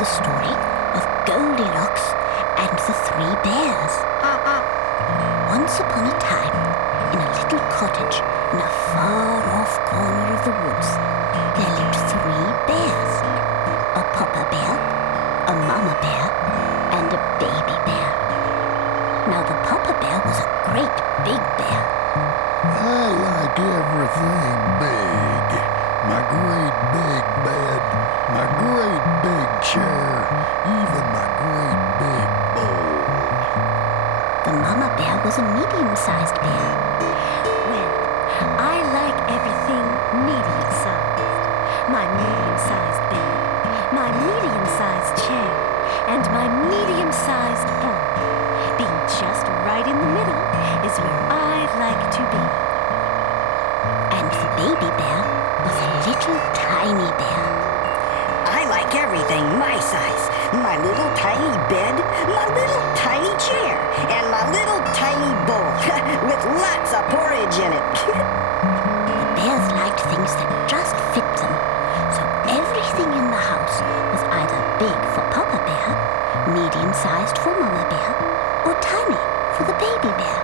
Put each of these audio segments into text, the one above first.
the story of Goldilocks and the Three Bears. Once upon a time, in a little cottage in a far-off corner of the woods, there lived three bears. A papa bear, a mama bear, and a baby bear. Now the papa bear was a great big bear. I like everything big. My great big bed, my great big chair, even my great big bowl. The mama bear was a medium-sized bear. Well, I like everything medium-sized. My medium-sized bed, my medium-sized chair, and my medium-sized bowl. Being just right in the middle is where I like to be. And the baby bear was a little tiny bear. I like everything my size. My little tiny bed, my little tiny chair, and my little tiny bowl with lots of porridge in it. The bears liked things that just fit them, so everything in the house was either big for Papa Bear, medium-sized for Mama Bear, or tiny for the baby bear.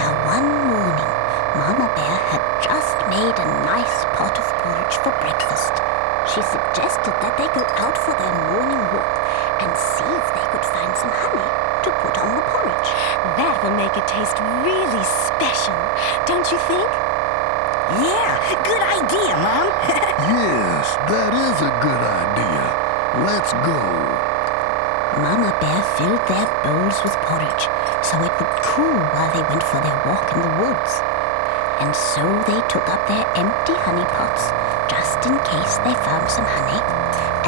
Now one morning, Mama Bear had just made a nice pot of porridge for breakfast. She suggested that they go out for their morning walk and see if they could find some honey to put on the porridge. That will make it taste really special, don't you think? Yeah, good idea, Mom. Yes, that is a good idea. Let's go. Mama Bear filled their bowls with porridge so it would cool while they went for their walk in the woods. And so they took up their empty honey pots just in case they found some honey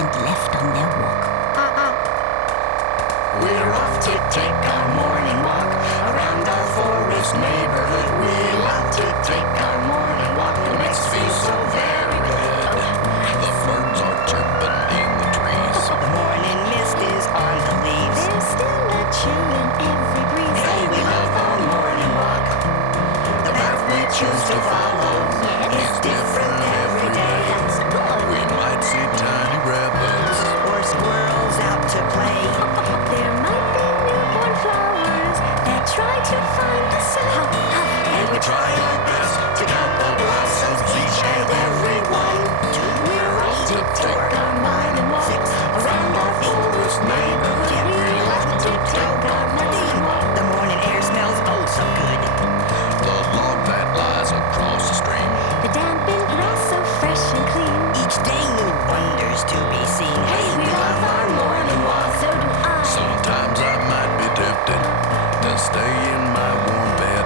and left on their walk. We're off to take our morning walk around our forest neighborhood. We love to take our morning walk. It makes us feel so very good. The birds are chirping in the trees. The morning mist is on the leaves. There's still a chill in every breeze. Hey, we love our morning walk. The path we choose to follow is different every day. We might see tiny rabbits Or squirrels out to play. There might be newborn flowers that try to find the sun. and we try our best to count the blossoms, each and every one. We're off to take our morning walk around our forest neighborhood. We love to take our morning walk. The morning air smells oh so good. The log that lies across the stream. The dampened grass so fresh and clean. Each day new wonders to be seen. Hey, we love our morning walk. So do I. Sometimes I might be tempted to stay in my warm bed,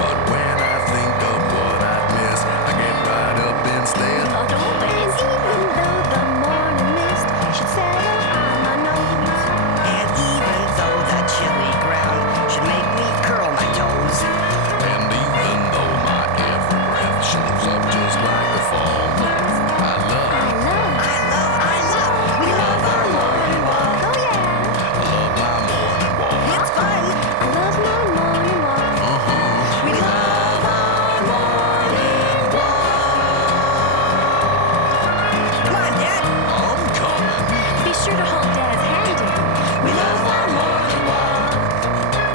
but when I think of what I'd miss, I get right up instead. And even though the morning mist should settle on my nose, And even though the chilly ground should make me curl my toes. And even though my every breath shows up just like the fall, I love We love our morning walk. oh yeah, my morning walk. It's fun. I love my morning walk. We love our morning walk. Come on, Dad. I'm coming. Be sure to hold Dad's hand in. We love our morning walk.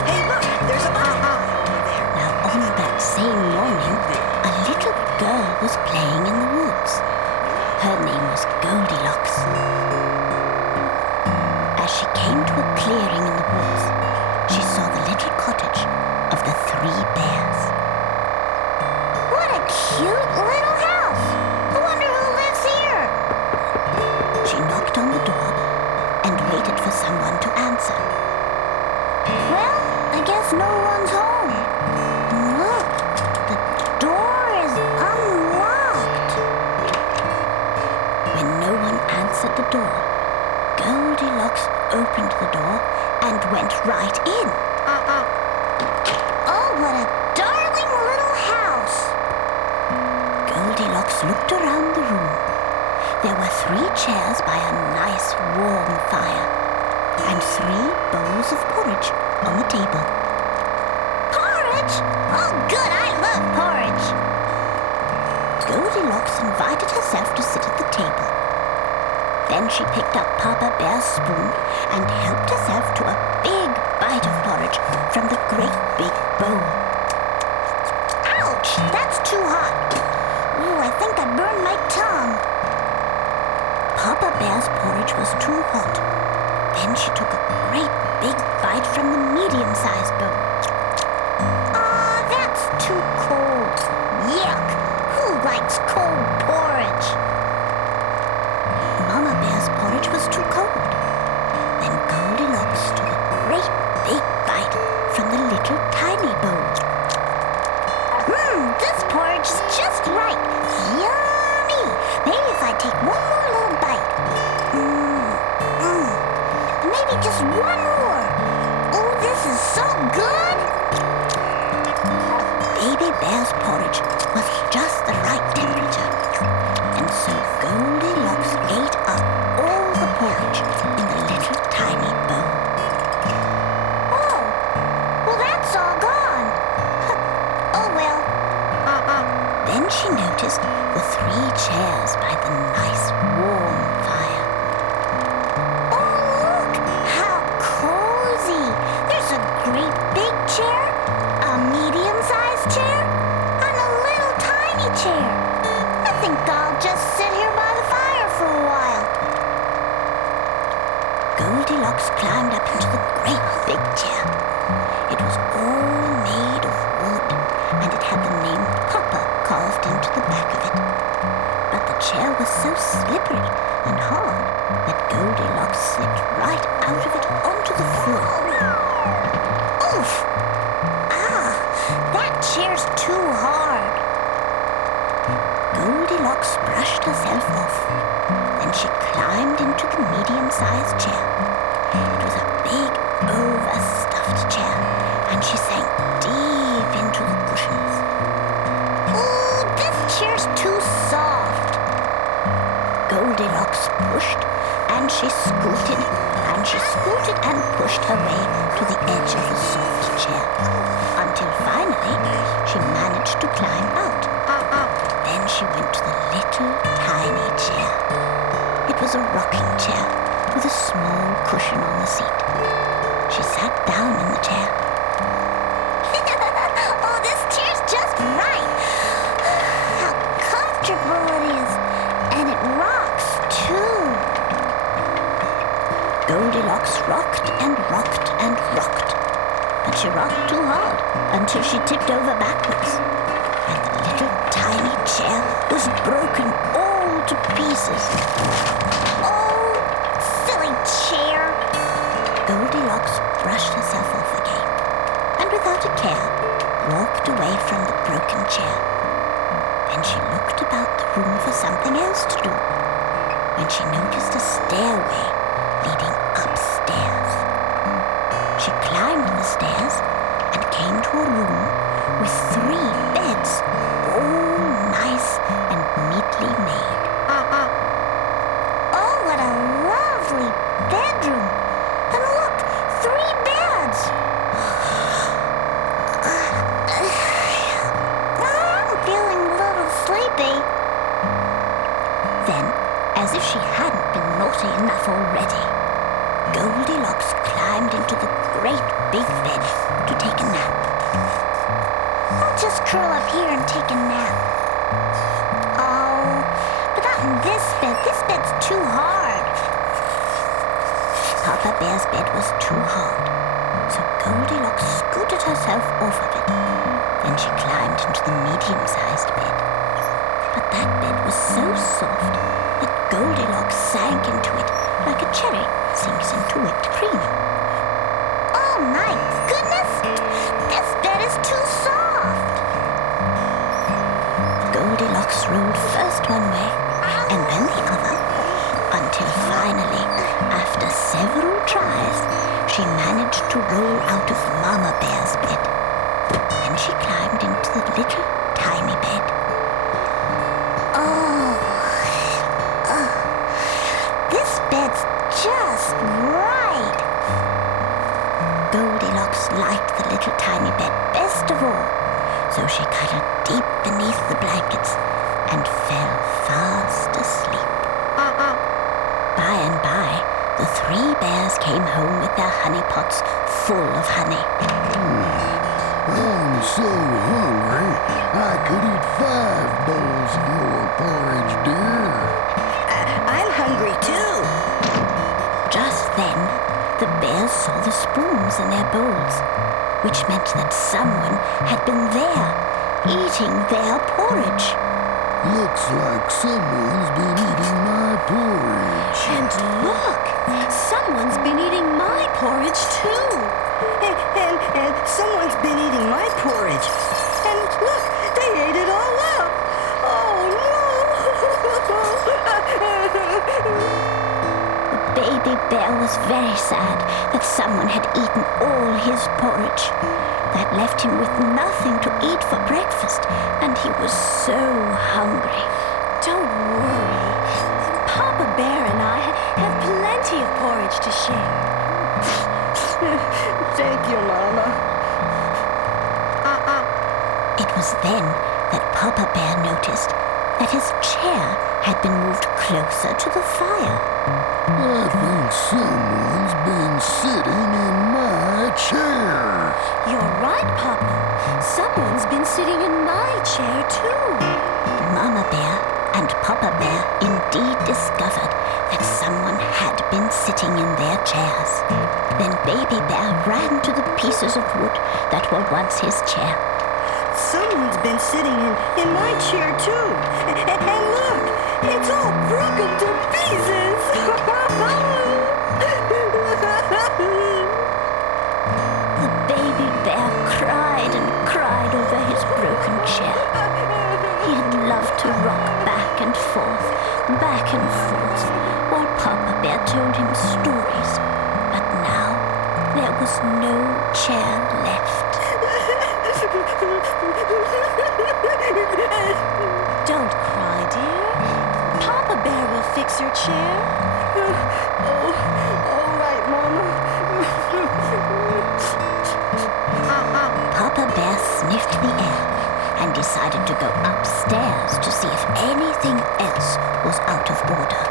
Hey, look, there's a butterfly over there. Now on that same morning, a little girl was playing in the woods. Her name was Goldilocks. As she came to a clearing in the woods, she saw the little cottage of the three bears. What a cute little house! I wonder who lives here? She knocked on the door and waited for someone to answer. Well, I guess no one's home. Look, the door is unlocked. When no one answered the door, Goldilocks opened the door and went right in. Oh, what a darling little house! Goldilocks looked around the room. There were 3 chairs by a nice warm fire and 3 bowls of porridge on the table. Porridge? Oh, good, I love porridge. Goldilocks invited herself to sit at the table. Then she picked up Papa Bear's spoon and helped herself to a big bite of porridge from the great big bowl. Ouch! That's too hot. Ooh, I think I burned my tongue. Papa Bear's porridge was too hot. Then she took a great big bite from the medium-sized bowl. That's too cold. Yuck! Who likes cold porridge? Mama Bear's porridge was too cold. Then Goldilocks took a great big bite from the little tiny bowl. This porridge is just right. Yummy! Maybe if I take one more little bite. Maybe just one more. Oh, this is so good! Baby Bear's porridge was just the right temperature. And so Goldilocks ate up all the porridge in the little tiny bowl. Oh, well that's all gone. Oh well. Then she noticed the 3 chairs by the nice warm fire. Oh, look! How cozy! There's a great big chair, a medium-sized chair, and a little tiny chair. I think I'll just sit here by the fire for a while. Goldilocks climbed up into the great big chair. It was all made of wood, and it had the name Papa carved into the back of it. But the chair was so slippery and hard that Goldilocks slipped right out of it onto the floor. Oof! That chair's too hard. Goldilocks brushed herself off. Then she climbed into the medium-sized chair. It was a big, overstuffed chair, and she sank deep into the cushions. Ooh, this chair's too soft. Goldilocks pushed, and she scooted, and she scooted and pushed her way to the edge of the soft chair, until finally she managed to climb out. Then she went to the little tiny chair. It was a rocking chair with a small cushion on the seat. She sat down in the chair. Oh, this chair's just right. How comfortable it is. And it rocks, too. Goldilocks rocked and rocked and rocked. But she rocked too hard until she tipped over backwards. And the little tiny chair was broken all to pieces. Oh, silly chair! Goldilocks brushed herself off again, and without a care, walked away from the broken chair. Then she looked about the room for something else to do, when she noticed a stairway leading upstairs. She climbed the stairs and came to a room with 3 beds, all nice and neatly made. Oh, what a lovely bedroom! And look, 3 beds! I'm feeling a little sleepy. Then, as if she hadn't been naughty enough already, Goldilocks climbed into the great big bed to take a nap. I'll just curl up here and take a nap. Oh, but not in this bed. This bed's too hard. Papa Bear's bed was too hard, so Goldilocks scooted herself off of it. Then she climbed into the medium-sized bed. But that bed was so soft that Goldilocks sank into it like a cherry sinks into whipped cream. Oh my goodness! This bed is too soft! Goldilocks rolled first one way and then the other, until finally, after several tries, she managed to roll out of Mama Bear's bed. Then she climbed into the little tiny bed. This bed's just right. Goldilocks liked the little tiny bed best of all, so she cuddled deep beneath the blankets and fell fast asleep. The three bears came home with their honey pots full of honey. I'm so hungry, I could eat 5 bowls of your porridge, dear. I'm hungry too. Just then, the bears saw the spoons in their bowls, which meant that someone had been there, eating their porridge. Looks like someone's been eating my porridge. And look, someone's been eating my porridge too. And someone's been eating my porridge. And look, they ate it all up. Oh The baby bear was very sad that someone had eaten all his porridge. That left him with nothing to eat for breakfast, and he was so hungry. Don't worry. Papa Bear and I have plenty of porridge to share. no. Thank you, Mama. It was then that Papa Bear noticed that his chair had been moved closer to the fire. I think someone's been sitting in my chair. You're right, Papa. Someone's been sitting in my chair too. Mama Bear and Papa Bear indeed discovered that someone had been sitting in their chairs. Then Baby Bear ran to the pieces of wood that were once his chair. Someone's been sitting in my chair too. And look, it's all broken to pieces. The baby bear cried and cried over his broken chair. He had loved to rock back and forth, while Papa Bear told him stories. But now there was no chair left. Don't cry, dear. Papa Bear will fix your chair. All right, Mama. Papa Bear sniffed the air and decided to go upstairs to see if anything else was out of order.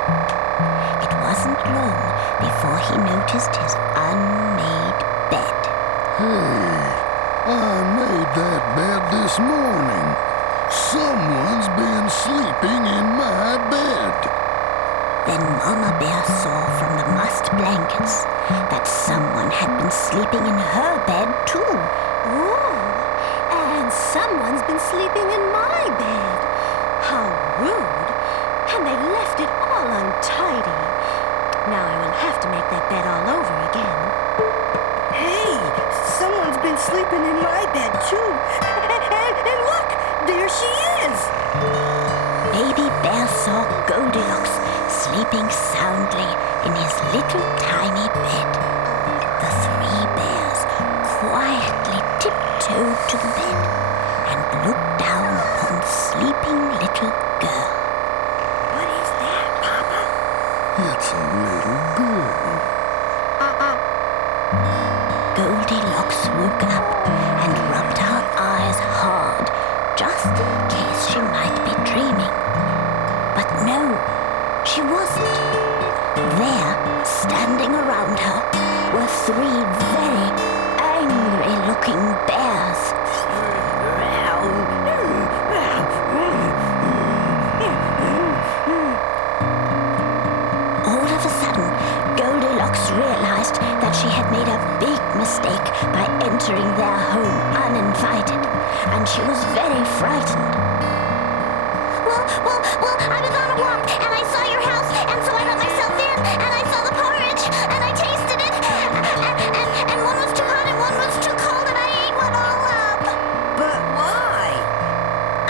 It wasn't long before he noticed his unmade bed. Hey, I made that bed this morning. Someone's been sleeping in my bed. Then Mama Bear saw from the mussed blankets that someone had been sleeping in her bed too. Ooh, and someone's been sleeping in my bed. How rude. And they left it all untidy. Now I will have to make that bed all over again. Hey, someone's been sleeping in my bed too. And look, there she is. Baby Bear saw Goldilocks sleeping soundly in his little tiny bed. The three bears quietly tiptoed to the bed and looked down upon the sleeping little girl. What is that, Papa? It's a little girl. Goldilocks woke up and rubbed her eyes hard, just in case she might be dreaming. But no, she wasn't. There, standing around her, were three very angry-looking bears. All of a sudden, Goldilocks realized that she had made a big mistake by entering their home uninvited, and she was very frightened. Well, I was on a walk, and I saw your house, and so I let myself in, and I saw the porridge, and I tasted it, and one was too hot and one was too cold, and I ate one all up. But why?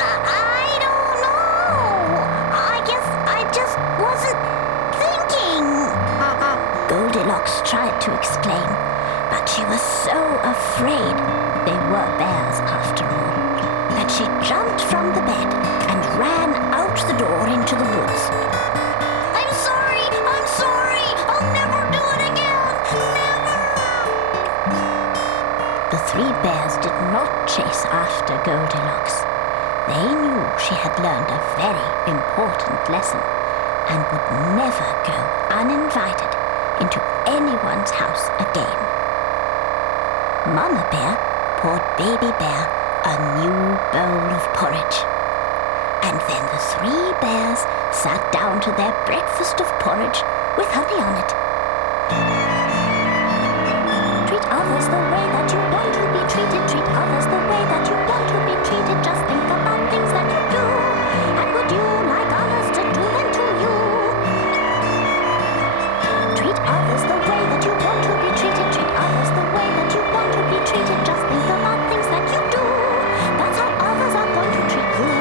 I don't know. I guess I just wasn't thinking. Goldilocks tried to explain, but she was so afraid, they were bears after all, that she jumped from the bed and ran out the door into the woods. I'm sorry! I'll never do it again! Never! The three bears did not chase after Goldilocks. They knew she had learned a very important lesson and would never go uninvited into anyone's house again. Mama Bear poured Baby Bear a new bowl of porridge. And then the 3 bears sat down to their breakfast of porridge with honey on it. Treat others the way that you want to be treated. Treat others the way that you want to be treated. Just think about things that you do. And would you like others to do them to you? Treat others the way that you want to be treated. Treat others the way that you want to be treated. Just think about things that you do. That's how others are going to treat you.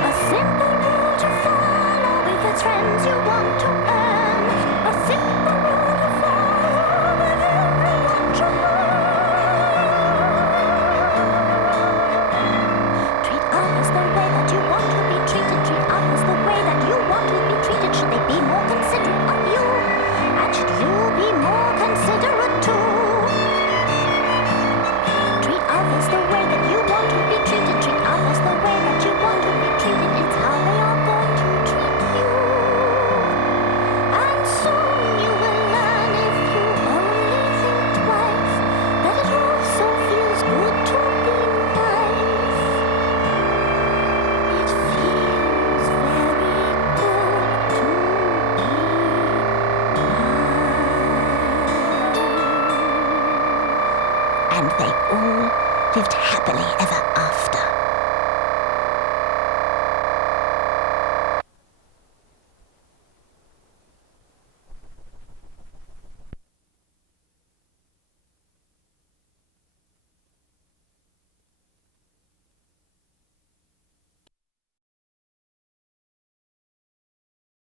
A simple rule to follow if it's friends you want to earn. A simple rule to follow with everyone to learn. Treat others the way that you want to be treated. Treat others the way that you want to be treated. Should they be more considerate of you? And should you be more considerate too? Treat others the way that you want to be treated. Treat others the way that you want to be treated. It's how they are going to treat you. And soon you will learn, if you only think twice, that it also feels good to be nice. It feels very good to be nice. And they all lived happily ever